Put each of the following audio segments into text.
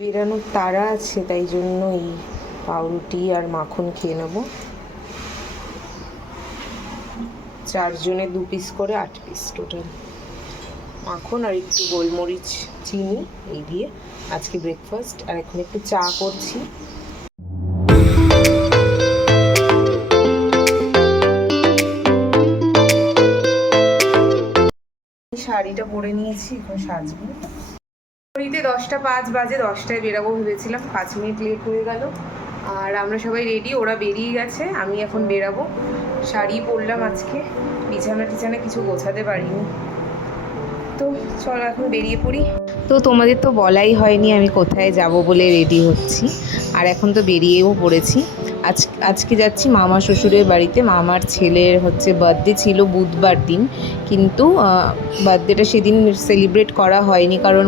বেরানোর তাড়া আছে, তাই জন্য এই পাউরুটি আর মাখন খেয়ে নেব। 4 জনে 2 পিস করে 8 পিস টোটাল মাখন আর একটু গোলমরিচ চিনি এই দিয়ে আজকে ব্রেকফাস্ট। আর এখন একটু চা করছি। শাড়িটা পরে নিয়েছি, এখন সাজবো। ঘড়িতে 10:05 বাজে, 10টায় বেরাবো ভেবেছিলাম, 5 মিনিট লেট হয়ে গেল। আর আমরা সবাই রেডি, ওরা বেরিয়ে গেছে, আমি এখন বেরাবো। শাড়ি পরলাম আজকে, বিছানা টিছানা কিছু গোছাতে পারিনি। তো চলো এখন বেরিয়ে পড়ি। তো তোমাদের তো বলাই হয়নি আমি কোথায় যাব বলে রেডি হচ্ছি, আর এখন তো বেরিয়েও পড়েছি। আজকে যাচ্ছি মামা শ্বশুরের বাড়িতে। মামার ছেলের হচ্ছে বার্থডে ছিল বুধবার দিন, কিন্তু বার্থডেটা সেদিন সেলিব্রেট করা হয়নি, কারণ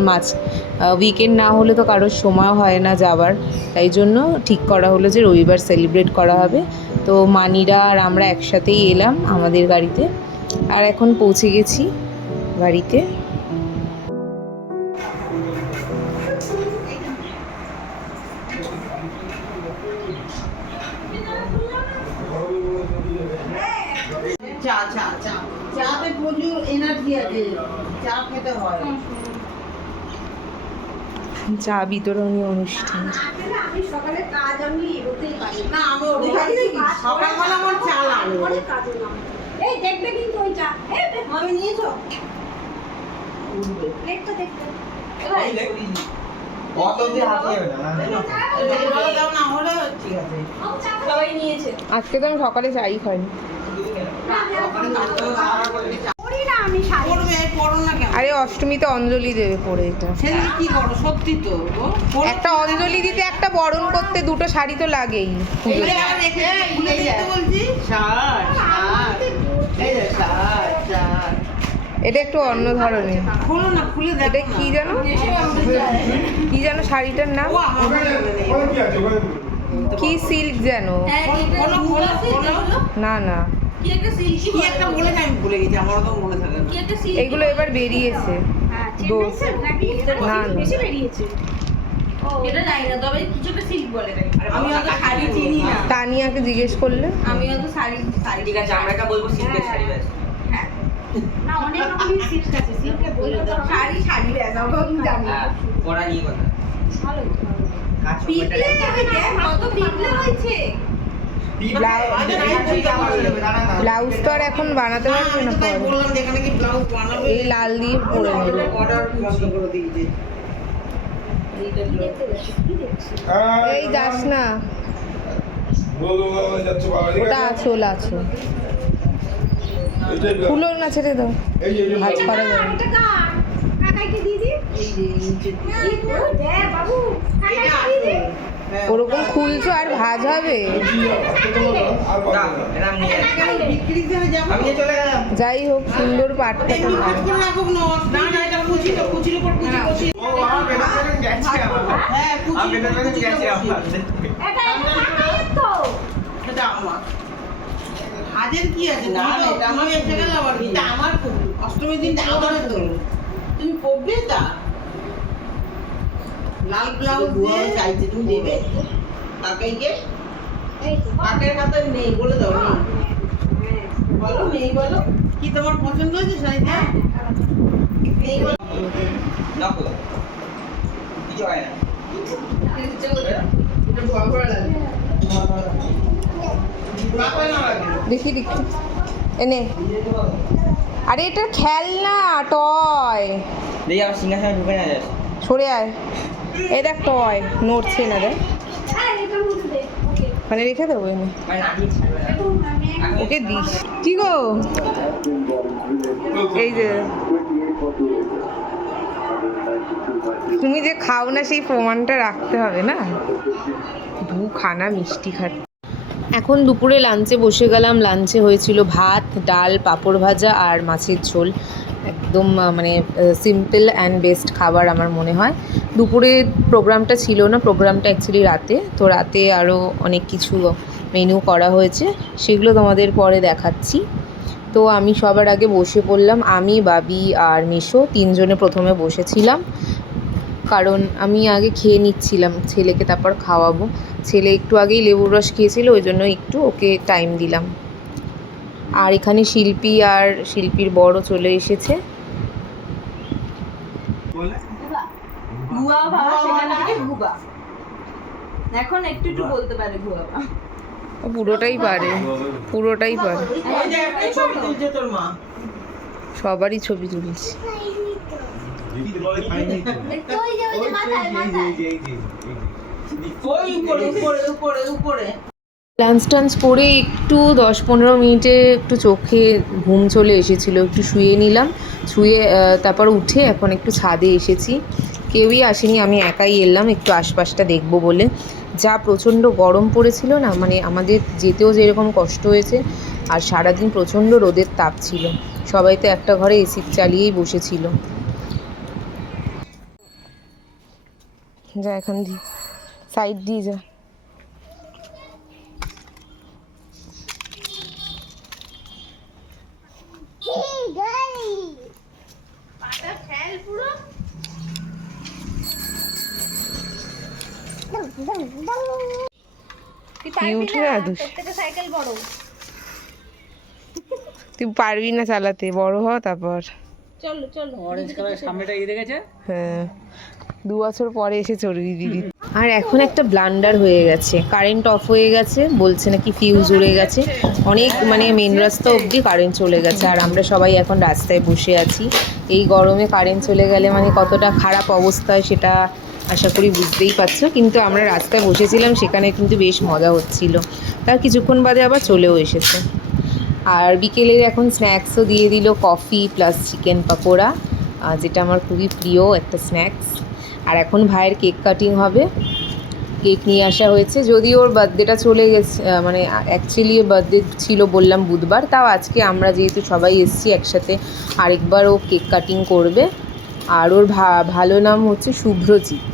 উইকেন্ড না হলে তো কারোর সময় হয় না যাওয়ার। তাই জন্য ঠিক করা হলো যে রবিবার সেলিব্রেট করা হবে। তো মানিরা আর আমরা একসাথেই এলাম আমাদের গাড়িতে, আর এখন পৌঁছে গেছি বাড়িতে। চাতে প্রচুর এনার্জি আছে, চা খেতে হয়। চা বিতরণী অনুষ্ঠান। আমি সকালে কাজ আমি এগোতেই পারি না, আমি সকালবেলা আমার চা লাগে। অনেক কাজে নাম। এই দেখবে কিন্তু ওই চা আমি নিয়েছো প্লেটটা দেখবে। সবাই নিয়েছে। আজকে তো আমি সকালে চাই খাইনি। আরে অষ্টমীতে অঞ্জলি দেবে পরে, এটা কি করো সত্যি তো, একটা অঞ্জলি দিতে একটা বরণ করতে দুটো শাড়ি তো লাগেই। এটা একটু অন্য ধরনের। এটা কি জানো, কি জানো শাড়িটার নাম, কি সিল্ক যেন। না না, এগুলো এবার বেরিয়েছে। না না, এটা জানি না, তবে কিছু একটা সিল্ক বলে। আমি অত শাড়ি চিনি না। তানিয়াকে জিজ্ঞেস করলে। আমি অত শাড়ি ঠিক আছে, আমরা একটা বলবো সিল্কের শাড়ি ব্যাস। না, অনেক রকমের সিল্ক আছে, সিল্কে বললে তো শাড়ি ব্যাস আমি জানি না। পড়া নিয়ে কথা। ভালো পিপলে কত পিপলে হয়েছে। ব্লাউজ তো আর এখন বানাতে পারবে না, পরে বললাম যেখানে কি ব্লাউজ বানাবে এই লাল দিয়ে পরে নেবে। অর্ডার করে দিয়েছে। এই যাস না, ওটা আঁচল আঁচল, খুলো না, ছেড়ে দাও, ভাজ করা যাবে। এটা কার কাকাইকে দিয়ে দি। এই দে বাবু, কাকাইকে দিয়ে দি। ওরকম খুলছো আর ভাজ হবে। যাই হোক, সুন্দর পাটটা তো এটা কাকাইয়ের তো। হাজের কি আছে? না এটা আমার এসে গেল আবার। এটা আমার অষ্টমীর দিন আমার তো তুমি পড়বে তা লাল ব্লাউজ দিয়ে চাইছে, তুমি দেবে কাকাইকে? এই তো কাকের খাতা নেই বলে দাও। নেই বলো, নেই বলো। কি তোমার পছন্দ হয়েছে শাড়িটা? নেই বলো। দেখো কিছু হয় না, এটা ভয় করে লাগে। দেখি দেখি এনে। আরে এটা খেলনা টয়, দেখি আমার সিংহাসনে ঢুকে না যায়। সরে আয়। এই দেখ টয় নড়ছে না, দেখ হ্যাঁ এটা মুছে দে। ওকে মানে রেখে দেবো এনে, মানে আমি ছাড়বে না। এখন আমি ওকে দিস। কি গো, এই যে তুমি যে খাও না সেই প্রমাণটা রাখতে হবে না। দুখানা মিষ্টি খাচ্ছি। এখন দুপুরে লাঞ্চে বসে গেলাম। লাঞ্চে হয়েছিল ভাত, ডাল, পাঁপড় ভাজা আর মাছের ঝোল। একদম মানে সিম্পল অ্যান্ড বেস্ট খাবার আমার মনে হয়। দুপুরে প্রোগ্রামটা ছিল না, প্রোগ্রামটা অ্যাকচুয়ালি রাতে। তো রাতে আরও অনেক কিছু মেনু করা হয়েছে, সেগুলো তোমাদের পরে দেখাচ্ছি। তো আমি সবার আগে বসে পড়লাম। আমি, বাবি আর মিশো 3 জনে প্রথমে বসেছিলাম। কারণ আমি আগে খেয়ে নিচ্ছিলাম, ছেলেকে তারপর খাওয়াবো। ছেলে একটু আগেই লেবুর রস খেয়েছিল, ওই জন্য একটু ওকে টাইম দিলাম। আর এখানে শিল্পী আর শিল্পীর বড় চলে এসেছে। গুয়া বাবা সেখান থেকে গুবা, এখন একটু একটু বলতে পারে গুয়া বাবা। ও পুরোটাই পারে, পুরোটাই পারে। ওই যে একটা ছবি তুলছে তোর মা। সবারই ছবি তুলছি। ওই উপরে উপরে উপরে উপরে। লাঞ্চ টাঞ্চ করে একটু 10-15 মিনিটে একটু চোখে ঘুম চলে এসেছিল, একটু শুয়ে নিলাম। শুয়ে তারপর উঠে এখন একটু ছাদে এসেছি। কেউই আসেনি, আমি একাই এলাম একটু আশপাশটা দেখবো বলে। যা প্রচণ্ড গরম পড়েছিল না, মানে আমাদের যেতেও যেরকম কষ্ট হয়েছে, আর সারাদিন প্রচণ্ড রোদের তাপ ছিল। সবাই তো একটা ঘরে এসি চালিয়েই বসেছিল। যা এখান দিয়ে সাইড দিয়ে যা। তুই উঠে যা, সাইকেল বড়, তুই পারবি না চালাতে, বড় হ তারপর। চলো চলো। অরেঞ্জ কালার সামনেটা এই দেখেছে? হ্যাঁ, 2 বছর পরে এসে চড়বি দিদি। আর এখন একটা ব্লান্ডার হয়ে গেছে, কারেন্ট অফ হয়ে গেছে, বলছে নাকি ফিউজ উড়ে গেছে। অনেক মানে মেন রাস্তা অবধি কারেন্ট চলে গেছে, আর আমরা সবাই এখন রাস্তায় বসে আছি। এই গরমে কারেন্ট চলে গেলে মানে কতটা খারাপ অবস্থা হয় সেটা আশা করি বুঝতেই পারছো। কিন্তু আমরা রাস্তায় বসেছিলাম, সেখানে কিন্তু বেশ মজা হচ্ছিল। তার কিছুক্ষণ বাদে আবার চলেও এসেছে। আর বিকেলের এখন স্ন্যাক্সও দিয়ে দিল, কফি প্লাস চিকেন পকোড়া, যেটা আমার খুবই প্রিয় একটা স্ন্যাক্স। আর এখন ভাইয়ের কেক কাটিং হবে, কেক নিয়ে আসা হয়েছে। যদিও ওর বার্থডেটা চলে গেছে, মানে অ্যাকচুয়ালি বার্থডে ছিল বললাম বুধবার, তাও আজকে আমরা যেহেতু সবাই এসেছি একসাথে আরেকবার ও কেক কাটিং করবে। আর ওর ভালো নাম হচ্ছে শুভ্রজিৎ।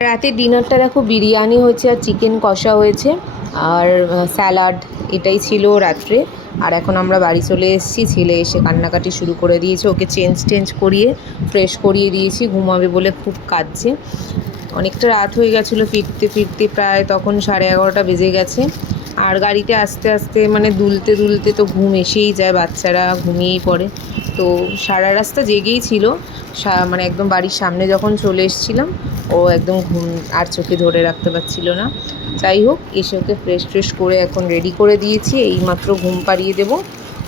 রাতের ডিনারটা দেখো, বিরিয়ানি হয়েছে আর চিকেন কষা হয়েছে আর স্যালাড, এটাই ছিল রাত্রে। আর এখন আমরা বাড়ি চলে এসেছি। ছেলে এসে কান্নাকাটি শুরু করে দিয়েছে, ওকে চেঞ্জ করিয়ে ফ্রেশ করিয়ে দিয়েছি, ঘুমাবে বলে খুব কাঁদছে। অনেকটা রাত হয়ে গেছিলো ফিরতে ফিরতে, প্রায় তখন 11:30 বেজে গেছে। আর গাড়িতে আস্তে আস্তে মানে দুলতে দুলতে তো ঘুম এসেই যায়, বাচ্চারা ঘুমিয়েই পড়ে। তো সারা রাস্তা জেগেই ছিল, মানে একদম বাড়ির সামনে যখন চলে এসেছিলাম ও একদম ঘুম আর চোখে ধরে রাখতে পারছিল না। যাই হোক, এসে ওকে ফ্রেশ করে এখন রেডি করে দিয়েছি, এইমাত্র ঘুম পাড়িয়ে দেবো।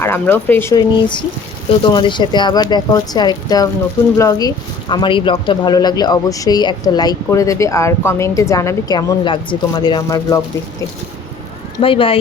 আর আমরাও ফ্রেশ হয়ে নিয়েছি। তো তোমাদের সাথে আবার দেখা হচ্ছে আরেকটা নতুন ব্লগে। আমার এই ব্লগটা ভালো লাগলে অবশ্যই একটা লাইক করে দেবে, আর কমেন্টে জানাবে কেমন লাগছে তোমাদের আমার ব্লগ দেখতে। Bye bye.